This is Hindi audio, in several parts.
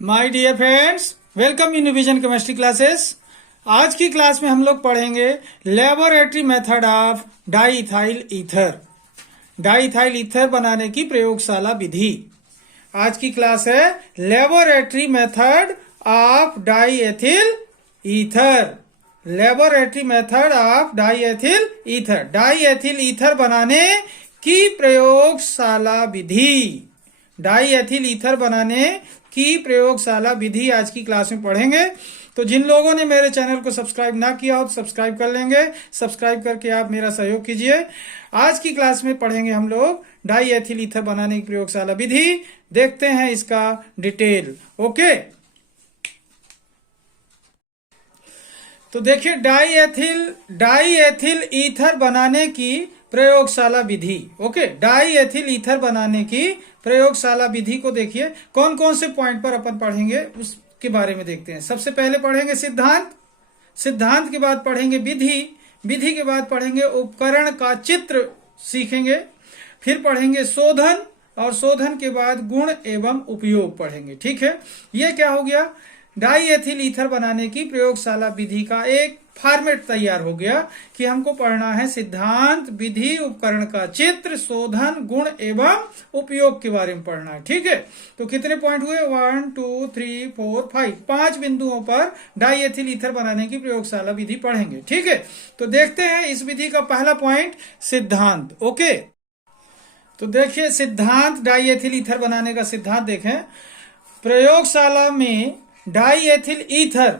My dear friends, welcome in Vision chemistry classes. आज की क्लास में हम लोग पढ़ेंगे laboratory method of diethyl ether. Diethyl ether बनाने की प्रयोगशाला विधि। आज की क्लास है laboratory method of diethyl ether. Laboratory method of diethyl ether, diethyl ether बनाने की प्रयोगशाला विधि। डाईएथिल ईथर बनाने की प्रयोगशाला विधि आज की क्लास में पढ़ेंगे। तो जिन लोगों ने मेरे चैनल को सब्सक्राइब ना किया हो तो सब्सक्राइब कर लेंगे। सब्सक्राइब करके आप मेरा सहयोग कीजिए। आज की क्लास में पढ़ेंगे हम लोग डाईएथिल ईथर बनाने की प्रयोगशाला विधि। देखते हैं इसका डिटेल। ओके, तो देखिए डाईएथिल ईथर बनाने की प्रयोगशाला विधि। ओके, डाईएथिल ईथर बनाने की प्रयोगशाला विधि को देखिए कौन कौन से पॉइंट पर अपन पढ़ेंगे उसके बारे में देखते हैं। सबसे पहले पढ़ेंगे सिद्धांत, सिद्धांत के बाद पढ़ेंगे विधि, विधि के बाद पढ़ेंगे उपकरण का चित्र सीखेंगे, फिर पढ़ेंगे शोधन और शोधन के बाद गुण एवं उपयोग पढ़ेंगे। ठीक है, ये क्या हो गया, डाईएथिल ईथर बनाने की प्रयोगशाला विधि का एक फॉर्मेट तैयार हो गया कि हमको पढ़ना है सिद्धांत, विधि, उपकरण का चित्र, शोधन, गुण एवं उपयोग के बारे में पढ़ना है। ठीक है, तो कितने पॉइंट हुए, 1 2 3 4 5, 5 बिंदुओं पर डाईएथिल ईथर बनाने की प्रयोगशाला विधि पढ़ेंगे। ठीक है, तो देखते हैं इस विधि का पहला पॉइंट सिद्धांत। ओके, तो देखिए सिद्धांत, डाईएथिल ईथर बनाने का सिद्धांत देखें। प्रयोगशाला में डाईएथिल ईथर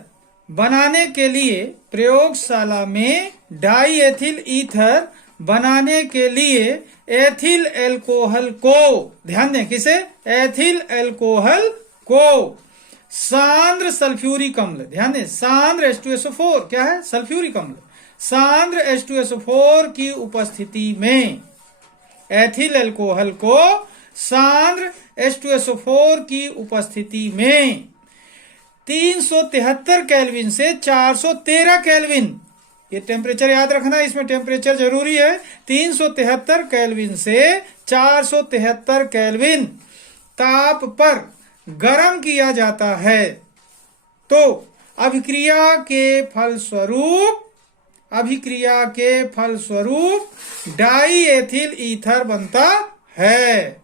बनाने के लिए, प्रयोगशाला में डाईएथिल ईथर बनाने के लिए एथिल एल्कोहल को, ध्यान दें किसे, एथिल एल्कोहल को सांद्र सल्फ्यूरिक अम्ल, ध्यान दें सांद्र H2SO4 क्या है, सल्फ्यूरिक अम्ल, सांद्र H2SO4 की उपस्थिति में, एथिल एल्कोहल को सांद्र H2SO4 की उपस्थिति में 373 केल्विन से 413 केल्विन, ये टेम्परेचर याद रखना, इसमें टेम्परेचर जरूरी है। 373 केल्विन से 473 केल्विन ताप पर गर्म किया जाता है। तो अभिक्रिया के फलस्वरूप डाईएथिल ईथर बनता है।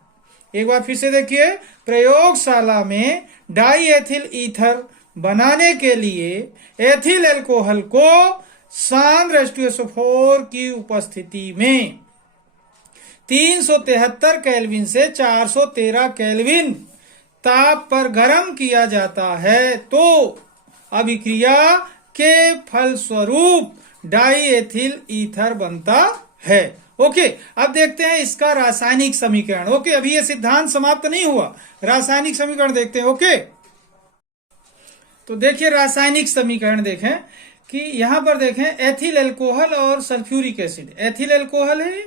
एक बार फिर से देखिए, प्रयोगशाला में डाईएथिल ईथर बनाने के लिए एथिल एल्कोहल को सांद्र H2SO4 की उपस्थिति में 373 केल्विन से 413 केल्विन ताप पर गर्म किया जाता है। तो अभिक्रिया के फलस्वरूप डाईएथिल ईथर बनता है। ओके, अब देखते हैं इसका रासायनिक समीकरण। ओके, अभी ये सिद्धांत समाप्त नहीं हुआ, रासायनिक समीकरण देखते हैं। ओके, तो देखिए रासायनिक समीकरण देखें कि यहां पर देखें एथिल एल्कोहल और सल्फ्यूरिक एसिड, एथिल एल्कोहल है,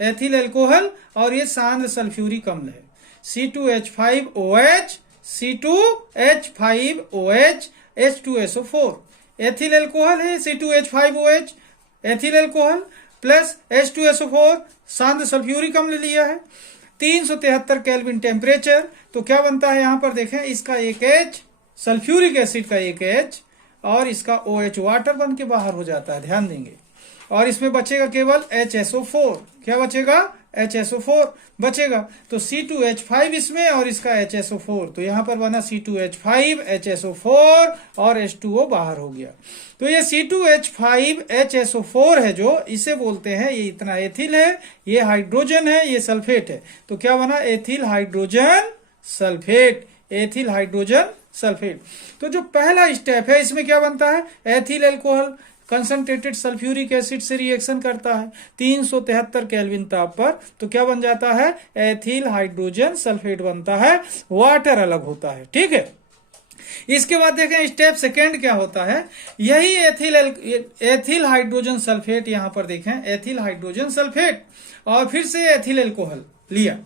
एथिल एल्कोहल और ये सांद्र सल्फ्यूरिक अम्ल है, C2H5OH, C2H5OH, H2SO4, ethyl alcohol है, C2H5OH ethyl alcohol plus H2SO4 सांद्र सल्फ्यूरिक अम्ल लिया है। 373 केल्विन टेम्परेचर, तो क्या बनता है यहां पर देखें, इसका एक H, सल्फ्यूरिक एसिड का एक H और इसका OH वाटर बन के बाहर हो जाता है, ध्यान देंगे। और इसमें बचेगा केवल HSO4, क्या बचेगा, HSO4 बचेगा। तो C2H5 इसमें और इसका HSO4, तो यहां पर बना C2H5 HSO4 और H2O बाहर हो गया। तो ये C2H5 HSO4 है जो इसे बोलते हैं, ये इतना एथिल है, ये हाइड्रोजन है, ये सल्फेट है। तो क्या बना, ethyl hydrogen sulphate, ethyl hydrogen sulphate. तो जो पहला स्टेप है इसमें क्या बनता है, ethyl alcohol concentrated sulphuric acid से रिएक्शन करता है 373 केल्विन ताप पर, तो क्या बन जाता है, एथिल हाइड्रोजन सल्फेट बनता है, वाटर अलग होता है। ठीक है, इसके बाद देखें स्टेप सेकेंड क्या होता है, यही एथिल हाइड्रोजन सल्फेट, यहां पर देखें एथिल हाइड्रोजन सल्फेट और फिर से एथिल एल्कोहल लिया,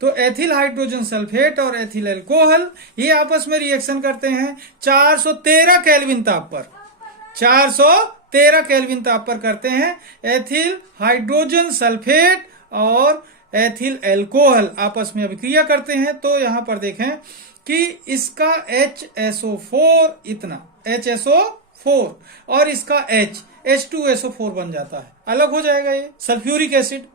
तो एथिल हाइड्रोजन सल्फेट और एथिल एल्कोहल ये आपस में रिएक्शन करते हैं 413 केल्विन ताप पर, 413 केल्विन ताप पर करते हैं। एथिल हाइड्रोजन सल्फेट और एथिल एल्कोहल आपस में अभिक्रिया करते हैं। तो यहां पर देखें कि इसका HSO4 इतना HSO4 और इसका H2SO4 बन जाता है, अलग हो जाएगा ये सल्फ्यूरिक एसिड,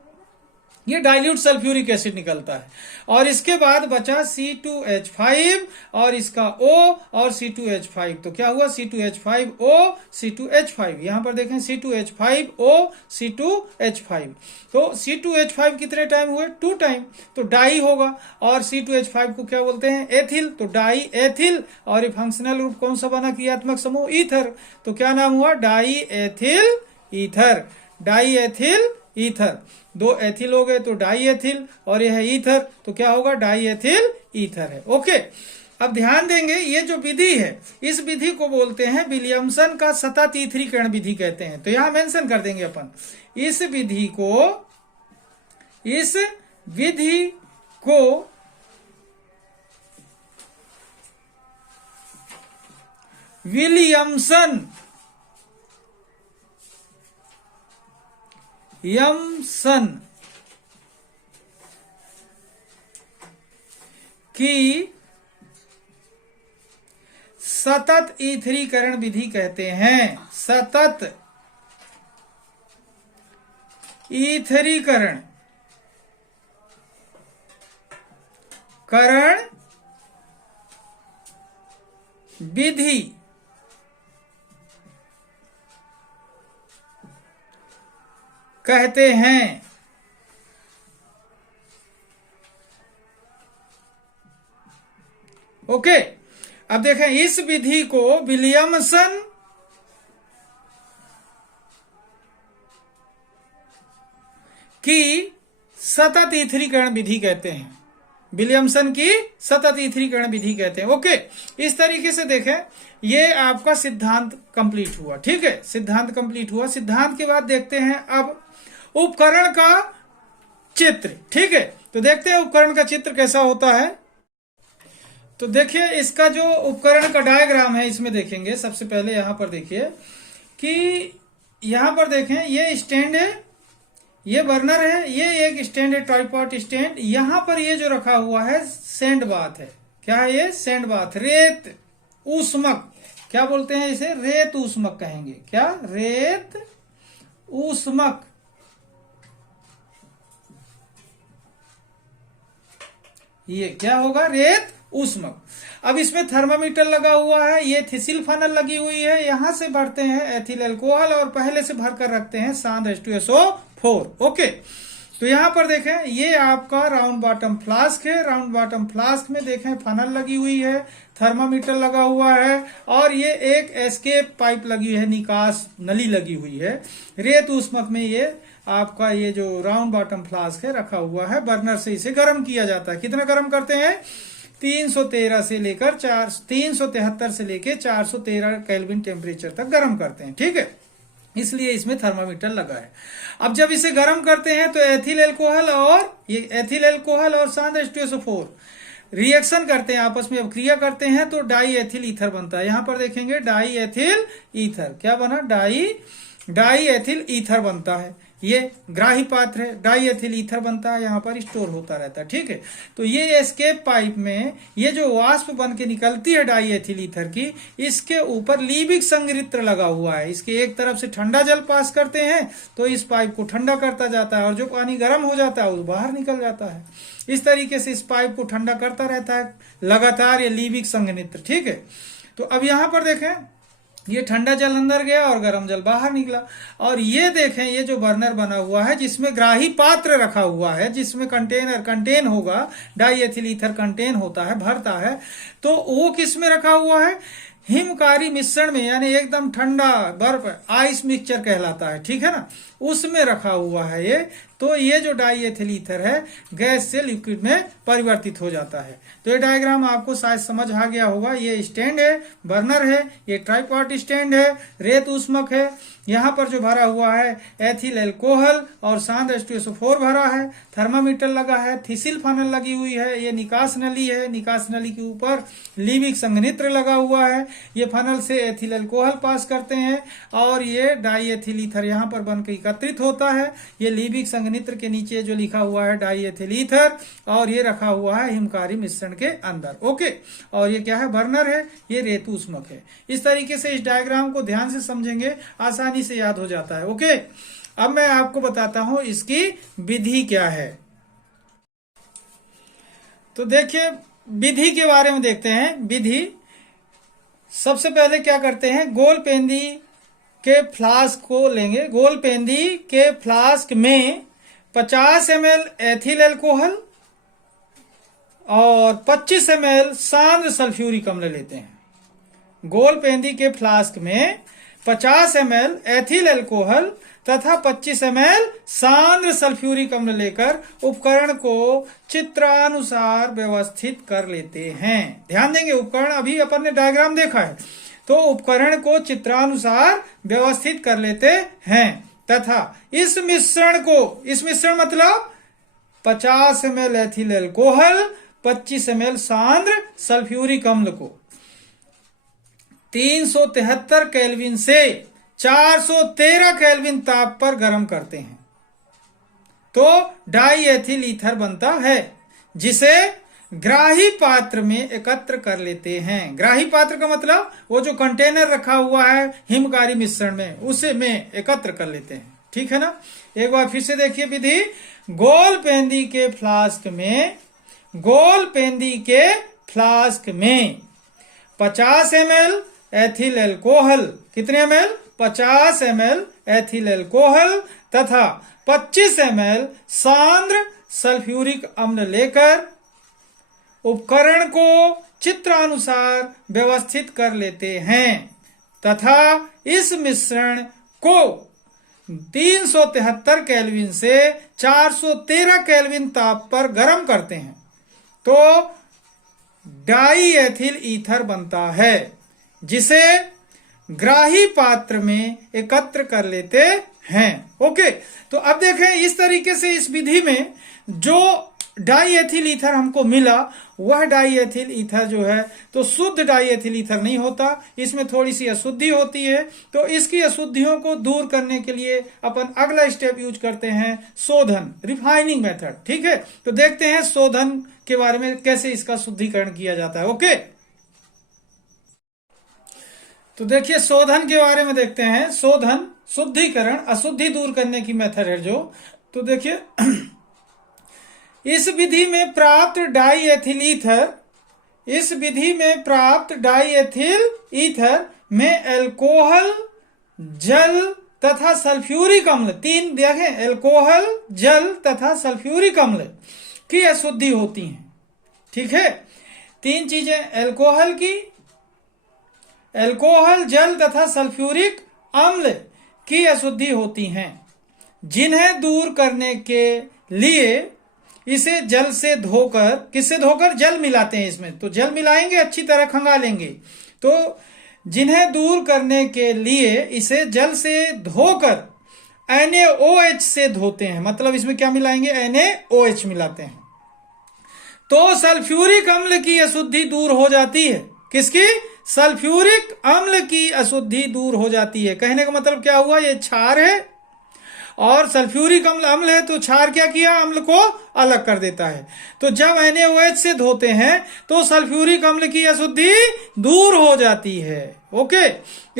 ये डाइल्यूट सल्फ्यूरिक एसिड निकलता है। और इसके बाद बचा C2H5 और इसका O और C2H5, तो क्या हुआ C2H5O C2H5, यहां पर देखें C2H5O C2H5, तो C2H5 कितने टाइम हुए 2 टाइम, तो डाई होगा। और C2H5 को क्या बोलते हैं एथिल, तो डाई एथिल। और ये फंक्शनल ग्रुप कौन सा बना क्रियात्मक समूह ईथर, तो क्या नाम हुआ die ethyl ether, die ethyl ether. 2 ethyl हो गए तो डाई एथिल, और यह है ईथर तो क्या होगा डाई एथिल ईथर है। ओके, अब ध्यान देंगे ये जो विधि है इस विधि को बोलते हैं विलियमसन का सततीथरीकरण विधि कहते हैं। तो यहां मेंशन कर देंगे अपन इस विधि को विलियमसन की सतत ईथरीकरण विधि कहते हैं। सतत ईथरीकरण विधि कहते हैं। ओके, अब देखें इस विधि को विलियमसन की सतत ईथरीकरण विधि कहते हैं, विलियमसन की सतत ईथरीकरण विधि कहते हैं। ओके, इस तरीके से देखें ये आपका सिद्धांत कंप्लीट हुआ। ठीक है, सिद्धांत कंप्लीट हुआ। सिद्धांत के बाद देखते हैं अब उपकरण का चित्र। ठीक है, तो देखते हैं उपकरण का चित्र कैसा होता है। तो देखिए इसका जो उपकरण का डायग्राम है इसमें देखेंगे। सबसे पहले यहां पर देखिए कि यहां पर देखें ये स्टैंड है, ये बर्नर है, ये एक स्टैंड है ट्राइपॉड स्टैंड। यहां पर ये जो रखा हुआ है सैंड बाथ है। क्या है ये सैंड बाथ, रेत ऊष्मक, क्या बोलते हैं इसे रेत ऊष्मक कहेंगे। क्या रेत ऊष्मक, ये क्या होगा रेत ऊष्मक। अब इसमें थर्मामीटर लगा हुआ है, ये थिसिल फनल लगी हुई है, यहां से भरते हैं एथिल अल्कोहल और पहले से भरकर रखते हैं सांद्र H2SO4। ओके, तो यहां पर देखें ये आपका राउंड बॉटम फ्लास्क है। राउंड बॉटम फ्लास्क में देखें फनल लगी हुई है, थर्मामीटर लगा हुआ है और ये एक एस्केप पाइप लगी है, निकास नली लगी हुई है। रेत ऊष्मक में ये आपका ये जो राउंड बॉटम फ्लास्क है रखा हुआ है। बर्नर से इसे गर्म किया जाता है। कितना गर्म करते हैं 373 से लेकर 373 से लेकर 413 केल्विन टेम्परेचर तक गर्म करते हैं। ठीक है, इसलिए इसमें थर्मामीटर लगा है। अब जब इसे गर्म करते हैं तो एथिल अल्कोहल और सांद्र H2SO4 रिएक्शन करते हैं, आपस में क्रिया करते हैं तो डाई एथिल ईथर बनता है। यहां पर देखेंगे डाई एथिल ईथर, क्या बना डाई एथिल ईथर बनता है। ये ग्राही पात्र है, डाई एथिल ईथर बनता है, यहाँ पर स्टोर होता रहता है। ठीक है, तो ये एस्केप पाइप में ये जो वाष्प बन के निकलती है डाई एथिल ईथर की, इसके ऊपर लीबिक संगृत्र लगा हुआ है। इसके एक तरफ से ठंडा जल पास करते हैं तो इस पाइप को ठंडा करता जाता है और जो पानी गर्म हो जाता है वो बाहर निकल जाता है। इस तरीके से इस पाइप को ठंडा करता रहता है लगातार ये लीबिक संगृत्र। ठीक है, तो अब यहां पर देखें ये ठंडा जल अंदर गया और गर्म जल बाहर निकला। और ये देखें ये जो बर्नर बना हुआ है जिसमें ग्राही पात्र रखा हुआ है, जिसमें कंटेन होगा, डाई एथिल ईथर कंटेन होता है, भरता है, तो वो किस में रखा हुआ है हिमकारी मिश्रण में, यानी एकदम ठंडा बर्फ आइस मिक्सचर कहलाता है। ठीक है ना, उसमें रखा हुआ है ये। तो ये जो डाई एथिल ईथर है गैस से लिक्विड में परिवर्तित हो जाता है। तो ये डायग्राम आपको शायद समझ आ गया होगा। ये स्टैंड है, बर्नर है, ये ट्राइपॉड स्टैंड है, रेत ऊष्मक है, यहाँ पर जो भरा हुआ है एथिल अल्कोहल और सांद्र H2SO4 भरा है, थर्मामीटर लगा है, थिसिल फनल लगी हुई है, ये निकास नली है, निकास नली के ऊपर लीबिक संघनित्र लगा हुआ है ये फनल से एथिल अल्कोहल पास करते हैं और ये डाई एथिल ईथर यहाँ पर बनकर एकत्रित होता है। ये लीबिक संघनित्र के नीचे जो लिखा हुआ है डाई एथिल ईथर, और ये रखा हुआ है हिमकारी मिश्रण के अंदर। ओके, और ये क्या है, बर्नर है, ये रेतु उष्मक है। इस तरीके से इस डायग्राम को ध्यान से समझेंगे, आसानी से याद हो जाता है। ओके, अब मैं आपको बताता हूं इसकी विधि क्या है। तो देखिए विधि के बारे में देखते हैं। विधि सबसे पहले क्या करते हैं, गोल पेंदी के फ्लास्क को लेंगे। गोल पेंदी के फ्लास्क में 50 ml एथिल अल्कोहल और 25 ml सांद्र सल्फ्यूरिक अम्ल लेते हैं। गोल पेंदी के फ्लास्क में 50 ml एथिल अल्कोहल तथा 25 ml सांद्र सल्फ्यूरिक अम्ल लेकर उपकरण को चित्रानुसार व्यवस्थित कर लेते हैं। ध्यान देंगे, उपकरण अभी अपन ने डायग्राम देखा है, तो उपकरण को चित्रानुसार व्यवस्थित कर लेते हैं तथा इस मिश्रण मतलब 50 ml एथिल अल्कोहल 25 ml सांद्र सल्फ्यूरिक अम्ल को 373 केल्विन से 413 केल्विन ताप पर गर्म करते हैं तो डाई एथिल ईथर बनता है, जिसे ग्राही पात्र में एकत्र कर लेते हैं। ग्राही पात्र का मतलब वो जो कंटेनर रखा हुआ है हिमकारी मिश्रण में, उसे में एकत्र कर लेते हैं। ठीक है ना, एक बार फिर से देखिए विधि। गोल पेंदी के फ्लास्क में 50 ml एथिल अल्कोहल, कितने ml, 50 ml एथिल अल्कोहल तथा 25 ml सांद्र सल्फ्यूरिक अम्ल लेकर उपकरण को चित्रानुसार व्यवस्थित कर लेते हैं तथा इस मिश्रण को 373 केल्विन से 413 केल्विन ताप पर गर्म करते हैं तो डाई एथिल ईथर बनता है, जिसे ग्राही पात्र में एकत्र कर लेते हैं। ओके, तो अब देखें इस तरीके से इस विधि में जो डाई एथिल ईथर हमको मिला, वह डाई एथिल ईथर जो है तो शुद्ध डाई एथिल ईथर नहीं होता, इसमें थोड़ी सी अशुद्धि होती है। तो इसकी अशुद्धियों को दूर करने के लिए अपन अगला स्टेप यूज करते हैं, शोधन, रिफाइनिंग मेथड। ठीक है, तो देखते हैं शोधन के बारे में, कैसे इसका शुद्धिकरण किया जाता है। ओके, तो देखिए शोधन के बारे में देखते हैं। शोधन, शुद्धिकरण, अशुद्धि दूर करने की मेथड है जो। तो देखिए इस विधि में प्राप्त डाई एथिल ईथर में अल्कोहल, जल तथा सल्फ्यूरिक अम्ल, तीन देखें, अल्कोहल, जल तथा सल्फ्यूरिक अम्ल की अशुद्धि होती हैं। ठीक है, तीन चीजें, अल्कोहल, जल तथा सल्फ्यूरिक अम्ल की अशुद्धि होती हैं, जिन्हें दूर करने के लिए इसे जल से धोकर, किससे धोकर, जल मिलाते हैं इसमें, तो जल मिलाएंगे, अच्छी तरह खंगालेंगे। तो जिन्हें दूर करने के लिए इसे जल से धोकर NaOH से धोते हैं, मतलब इसमें क्या मिलाएंगे, NaOH मिलाते हैं, तो सल्फ्यूरिक अम्ल की अशुद्धि दूर हो जाती है। किसकी, सल्फ्यूरिक अम्ल की अशुद्धि दूर हो जाती है। कहने का मतलब क्या हुआ, ये क्षार है और सल्फ्यूरिक अम्ल है, तो क्षार क्या किया, अम्ल को अलग कर देता है। तो जब NaOH से धोते हैं तो सल्फ्यूरिक अम्ल की अशुद्धि दूर हो जाती है। ओके,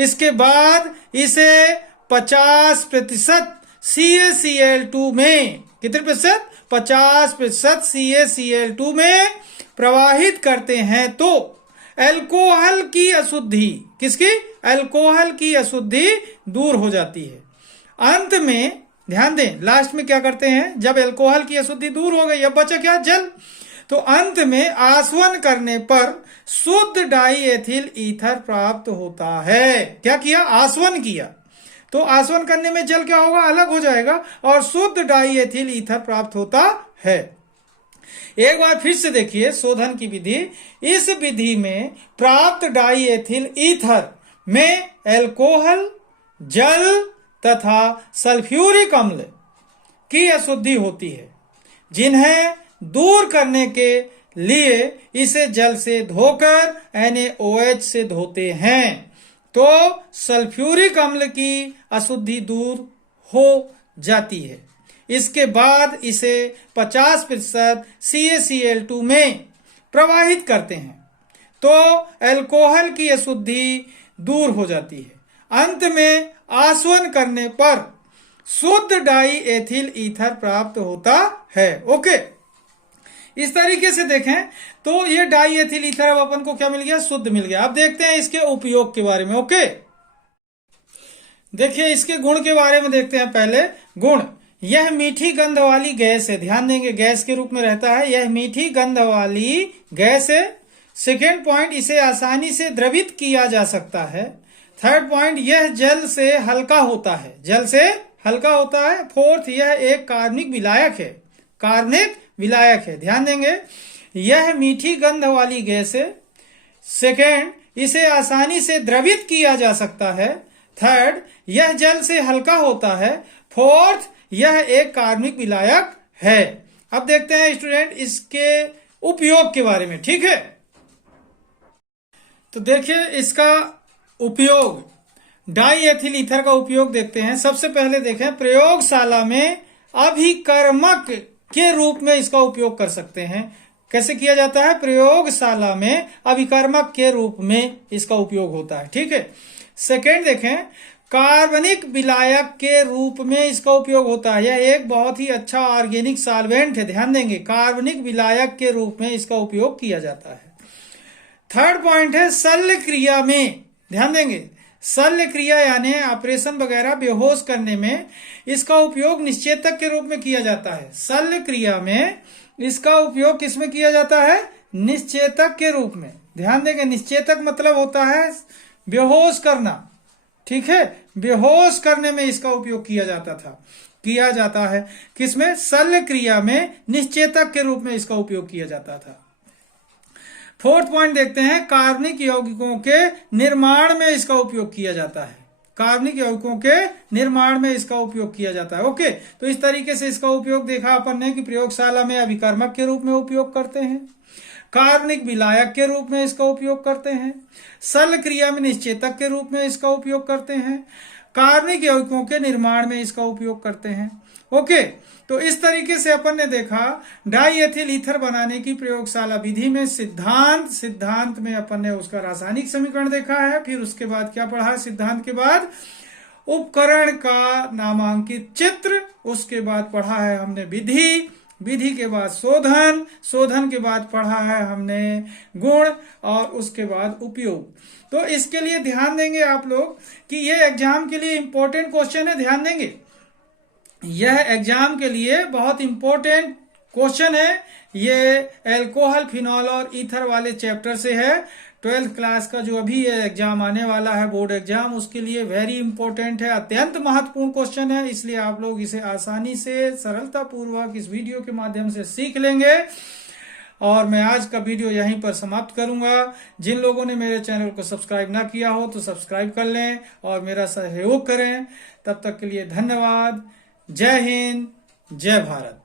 इसके बाद इसे 50% CaCl2 में, कितने प्रतिशत, 50% CaCl2 में प्रवाहित करते हैं तो अल्कोहल की अशुद्धि, किसकी, अल्कोहल की अशुद्धि दूर हो जाती है। अंत में ध्यान दें, लास्ट में क्या करते हैं, जब अल्कोहल की अशुद्धि दूर हो गई, अब बचा क्या, जल। तो अंत में आसवन करने पर शुद्ध डाई एथिल ईथर प्राप्त होता है। क्या किया, आसवन किया, तो आसवन करने में जल क्या होगा, अलग हो जाएगा और शुद्ध डाई एथिल ईथर प्राप्त होता है। एक बार फिर से देखिए शोधन की विधि। इस विधि में प्राप्त डाई एथिल ईथर में अल्कोहल, जल तथा सल्फ्यूरिक अम्ल की अशुद्धि होती है, जिन्हें दूर करने के लिए इसे जल से धोकर NaOH से धोते हैं तो सल्फ्यूरिक अम्ल की अशुद्धि दूर हो जाती है। इसके बाद इसे 50% CaCl2 में प्रवाहित करते हैं तो अल्कोहल की अशुद्धि दूर हो जाती है। अंत में आसवन करने पर शुद्ध डाई एथिल ईथर प्राप्त होता है। ओके, इस तरीके से देखें तो ये डाई एथिल ईथर अब अपन को क्या मिल गया, शुद्ध मिल गया। अब देखते हैं इसके उपयोग के बारे में। ओके, देखिए इसके गुण के बारे में देखते हैं। पहले गुण, यह मीठी गंध वाली गैस है। ध्यान देंगे गैस के रूप में रहता है, यह मीठी गंध वाली गैस है। सेकेंड पॉइंट, इसे आसानी से द्रवित किया जा सकता है। थर्ड पॉइंट, यह जल से हल्का होता है, जल से हल्का होता है। फोर्थ, यह एक कार्बनिक विलायक है, कार्बनिक विलायक है। ध्यान देंगे यह मीठी गंध वाली गैस है। सेकेंड, इसे आसानी से द्रवित किया जा सकता है। थर्ड, यह जल से हल्का होता है। फोर्थ, यह एक कार्बनिक विलायक है। अब देखते हैं स्टूडेंट इसके उपयोग के बारे में। ठीक है, तो देखिए इसका उपयोग, डाई एथिल ईथर का उपयोग देखते हैं। सबसे पहले देखें, प्रयोगशाला में अभिकर्मक के रूप में इसका उपयोग कर सकते हैं। कैसे किया जाता है, प्रयोगशाला में अभिकर्मक के रूप में इसका उपयोग होता है। ठीक है, सेकेंड देखें, कार्बनिक विलायक के रूप में इसका उपयोग होता है। यह एक बहुत ही अच्छा ऑर्गेनिक सॉल्वेंट है। ध्यान देंगे कार्बनिक विलायक के रूप में इसका उपयोग किया जाता है। थर्ड पॉइंट है शल्य क्रिया में। ध्यान देंगे शल्य क्रिया यानी ऑपरेशन वगैरह बेहोश करने में इसका उपयोग निश्चेतक के रूप में किया जाता है। शल्य क्रिया में इसका उपयोग किसमें किया जाता है, निश्चेतक के रूप में। ध्यान देंगे निश्चेतक मतलब होता है बेहोश करना। ठीक है, बेहोश करने में इसका उपयोग किया जाता है। किसमें, शल्य क्रिया में निश्चेतक के रूप में इसका उपयोग किया जाता था। फोर्थ पॉइंट देखते हैं, कार्बनिक यौगिकों के निर्माण में इसका उपयोग किया जाता है। कार्बनिक यौगिकों के निर्माण में इसका उपयोग किया जाता है। ओके, तो इस तरीके से इसका उपयोग देखा अपन ने कि प्रयोगशाला में अभिकर्मक के रूप में उपयोग करते हैं, कार्बनिक विलायक के रूप में इसका उपयोग करते हैं, शल्य क्रिया में निश्चेतक के रूप में इसका उपयोग करते हैं, कार्बनिक यौगिकों के निर्माण में इसका उपयोग करते हैं। ओके, तो इस तरीके से अपन ने देखा डाई एथिल ईथर बनाने की प्रयोगशाला विधि में सिद्धांत में अपन ने उसका रासायनिक समीकरण देखा है। फिर उसके बाद क्या पढ़ा, सिद्धांत के बाद उपकरण का नामांकित चित्र, उसके बाद पढ़ा है हमने विधि के बाद शोधन के बाद पढ़ा है हमने गुण और उसके बाद उपयोग। तो इसके लिए ध्यान देंगे आप लोग कि ये एग्जाम के लिए इंपॉर्टेंट क्वेश्चन है। ध्यान देंगे यह एग्जाम के लिए बहुत इंपॉर्टेंट क्वेश्चन है। ये अल्कोहल, फिनॉल और ईथर वाले चैप्टर से है। 12th क्लास का जो अभी एग्जाम आने वाला है, बोर्ड एग्जाम, उसके लिए वेरी इंपॉर्टेंट है, अत्यंत महत्वपूर्ण क्वेश्चन है। इसलिए आप लोग इसे आसानी से सरलता पूर्वक इस वीडियो के माध्यम से सीख लेंगे। और मैं आज का वीडियो यहीं पर समाप्त करूंगा। जिन लोगों ने मेरे चैनल को सब्सक्राइब ना किया हो तो सब्सक्राइब कर लें और मेरा सहयोग करें। तब तक के लिए धन्यवाद। जय हिंद, जय भारत।